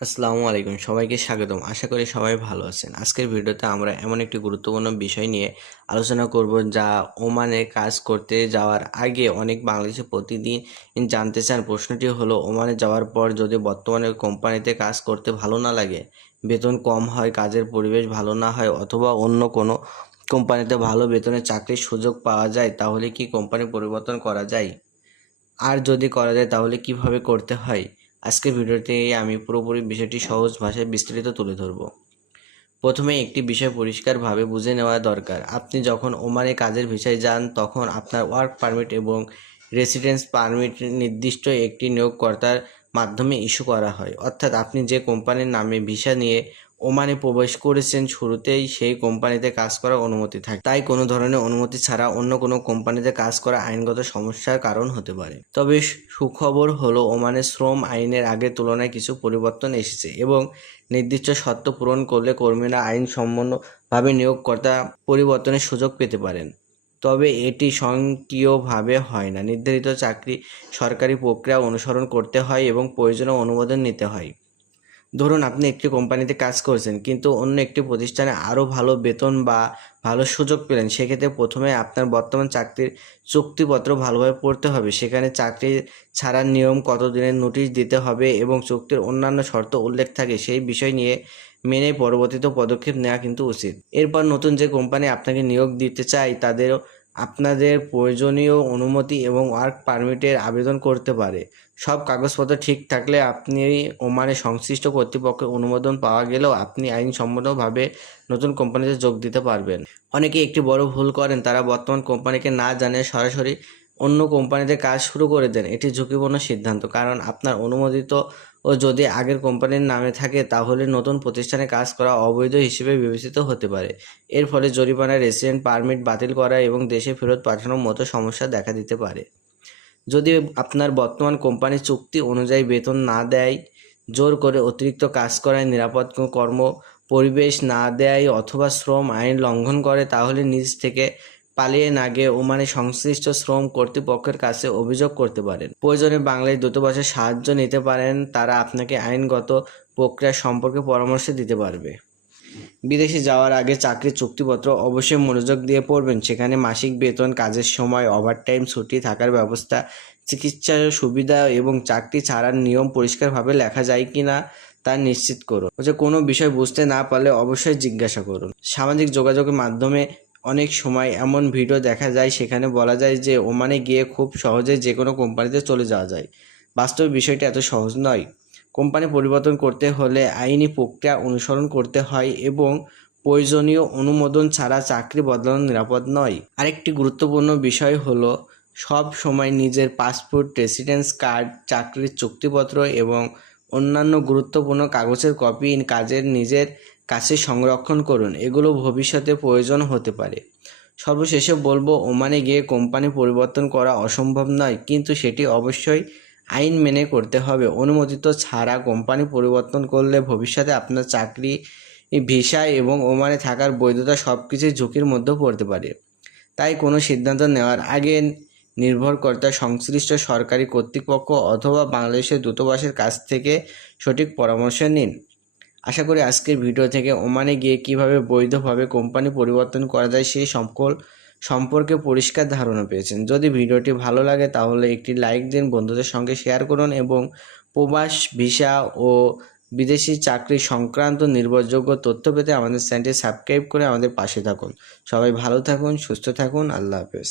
আসসালামু আলাইকুম, সবাইকে স্বাগতম। আশা করি সবাই ভালো আছেন। আজকের ভিডিওতে আমরা এমন একটি গুরুত্বপূর্ণ বিষয় নিয়ে আলোচনা করব, যা ওমানে কাজ করতে যাওয়ার আগে অনেক বাংলাদেশি প্রতিদিন জানতে চান। প্রশ্নটি হলো, ওমানে যাওয়ার পর যদি বর্তমানে কোম্পানিতে কাজ করতে ভালো না লাগে, বেতন কম হয়, কাজের পরিবেশ ভালো না হয়, অথবা অন্য কোনো কোম্পানিতে ভালো বেতনে চাকরির সুযোগ পাওয়া যায়, তাহলে কি কোম্পানি পরিবর্তন করা যায়? আর যদি করা যায় তাহলে কিভাবে করতে হয়? আজকের ভিডিওতে আমি পুরোপুরি বিষয়টি সহজ ভাষায় বিস্তারিত তুলে ধরব। প্রথমে একটি বিষয় পরিষ্কারভাবে বুঝে নেওয়া দরকার। আপনি যখন ওমানে কাজের ভিসায় যান, তখন আপনার ওয়ার্ক পারমিট এবং রেসিডেন্স পারমিট নির্দিষ্ট একটি নিয়োগকর্তার মাধ্যমে ইস্যু করা হয়। অর্থাৎ আপনি যে কোম্পানির নামে ভিসা নিয়ে ওমানে প্রবেশ করেছেন, শুরুতেই সেই কোম্পানিতে কাজ করার অনুমতি থাকে। তাই কোনো ধরনের অনুমতি ছাড়া অন্য কোনো কোম্পানিতে কাজ করা আইনগত সমস্যার কারণ হতে পারে। তবে সুখবর হলো, ওমানের শ্রম আইনের আগের তুলনায় কিছু পরিবর্তন এসেছে এবং নির্দিষ্ট শর্ত পূরণ করলে কর্মীরা আইনসম্মতভাবে নিয়োগকর্তা পরিবর্তনের সুযোগ পেতে পারেন। তবে এটি স্বয়ংক্রিয়ভাবে হয় না। নির্ধারিত চাকরি সরকারি প্রক্রিয়া অনুসরণ করতে হয় এবং প্রয়োজনীয় অনুমোদন নিতে হয়। ধরুন, আপনি একটি কোম্পানিতে কাজ করছেন, কিন্তু অন্য একটি প্রতিষ্ঠানে আরও ভালো বেতন বা ভালো সুযোগ পেলেন। সেক্ষেত্রে প্রথমে আপনার বর্তমান চাকরির চুক্তিপত্র ভালোভাবে পড়তে হবে। সেখানে চাকরি ছাড়ার নিয়ম, কত দিনের নোটিশ দিতে হবে এবং চুক্তির অন্যান্য শর্ত উল্লেখ থাকে, সেই বিষয় নিয়ে মেনে পরবর্তীতে পদক্ষেপ নেওয়া কিন্তু উচিত। এরপর নতুন যে কোম্পানি আপনাকে নিয়োগ দিতে চায়, তাদেরও আপনাদের প্রয়োজনীয় অনুমতি এবং ওয়ার্ক পারমিটের আবেদন করতে পারে। সব কাগজপত্র ঠিক থাকলে আপনি ওমানে সংশ্লিষ্ট কর্তৃপক্ষের অনুমোদন পাওয়া গেলেও আপনি আইনসম্মতভাবে নতুন কোম্পানিতে যোগ দিতে পারবেন। অনেকে একটি বড় ভুল করেন, তারা বর্তমান কোম্পানিকে না জানিয়ে সরাসরি অন্য কোম্পানিতে কাজ শুরু করে দেন। এটি ঝুঁকিপূর্ণ সিদ্ধান্ত, কারণ আপনার অনুমোদিত যদি আগের কোম্পানির নামে থাকে, তাহলে নতুন প্রতিষ্ঠানে কাজ করা অবৈধ হিসেবে বিবেচিত হতে পারে। এর ফলে জরিমানা, রেসিডেন্ট পারমিট বাতিল করা এবং দেশে ফেরত পাঠানোর মতো সমস্যা দেখা দিতে পারে। যদি আপনার বর্তমান কোম্পানি চুক্তি অনুযায়ী বেতন না দেয়, জোর করে অতিরিক্ত কাজ করায়, নিরাপদ কর্ম পরিবেশ না দেয় অথবা শ্রম আইন লঙ্ঘন করে, তাহলে নিজ থেকে পালিয়ে না গিয়ে ওমানে সংশ্লিষ্ট শ্রম কর্তৃপক্ষের কাছে অভিযোগ করতে পারেন। প্রয়োজনে বাংলাদেশ দূতাবাসের সাহায্য নিতে পারেন, তারা আপনাকে আইনগত প্রক্রিয়া সম্পর্কে পরামর্শ দিতে পারবে। বিদেশে যাওয়ার আগে চাকরির চুক্তিপত্র অবশ্যই মনোযোগ দিয়ে পড়বেন। সেখানে মাসিক বেতন, কাজের সময়, ওভারটাইম, ছুটি, থাকার ব্যবস্থা, চিকিৎসা সুবিধা এবং চাকরি ছাড়ার নিয়ম পরিষ্কারভাবে লেখা যায় কিনা তা নিশ্চিত করুন। কোনো বিষয় বুঝতে না পারলে অবশ্যই জিজ্ঞাসা করুন। সামাজিক যোগাযোগের মাধ্যমে অনেক সময় এমন ভিডিও দেখা যায়, সেখানে বলা যায় যে ওমানে গিয়ে খুব সহজে যে কোনো কোম্পানিতে চলে যাওয়া যায়। বাস্তবে বিষয়টি এত সহজ নয়। কোম্পানি পরিবর্তন করতে হলে আইনি প্রক্রিয়া অনুসরণ করতে হয় এবং প্রয়োজনীয় অনুমোদন ছাড়া চাকরি বদলানো নিরাপদ নয়। আরেকটি গুরুত্বপূর্ণ বিষয় হলো, সব সময় নিজের পাসপোর্ট, রেসিডেন্স কার্ড, চাকরির চুক্তিপত্র এবং অন্যান্য গুরুত্বপূর্ণ কাগজের কপি কাজের নিজের কাছে সংরক্ষণ করুন। এগুলো ভবিষ্যতে প্রয়োজন হতে পারে। সর্বশেষে বলবো, ওমানে গিয়ে কোম্পানি পরিবর্তন করা অসম্ভব নয়, কিন্তু সেটি অবশ্যই আইন মেনে করতে হবে। অনুমোদিত ছাড়া কোম্পানি পরিবর্তন করলে ভবিষ্যতে আপনার চাকরি, ভিসা এবং ওমানে থাকার বৈধতা সবকিছুই ঝুঁকির মধ্যে পড়তে পারে। তাই কোনো সিদ্ধান্ত নেওয়ার আগে নির্ভরকর্তা, সংশ্লিষ্ট সরকারি কর্তৃপক্ষ অথবা বাংলাদেশের দূতাবাসের কাছ থেকে সঠিক পরামর্শ নিন। আশা করি আজকের ভিডিও থেকে ওমানে গিয়ে কিভাবে বৈধভাবে কোম্পানি পরিবর্তন করা যায় সেই সম্পর্কে পরিষ্কার ধারণা পেয়েছেন। যদি ভিডিওটি ভালো লাগে তাহলে একটি লাইক দিন, বন্ধুদের সঙ্গে শেয়ার করুন এবং প্রবাস ভিসা ও বিদেশি চাকরি সংক্রান্ত নির্ভরযোগ্য তথ্য পেতে আমাদের চ্যানেলটি সাবস্ক্রাইব করে আমাদের পাশে থাকুন। সবাই ভালো থাকুন, সুস্থ থাকুন। আল্লাহ হাফেজ।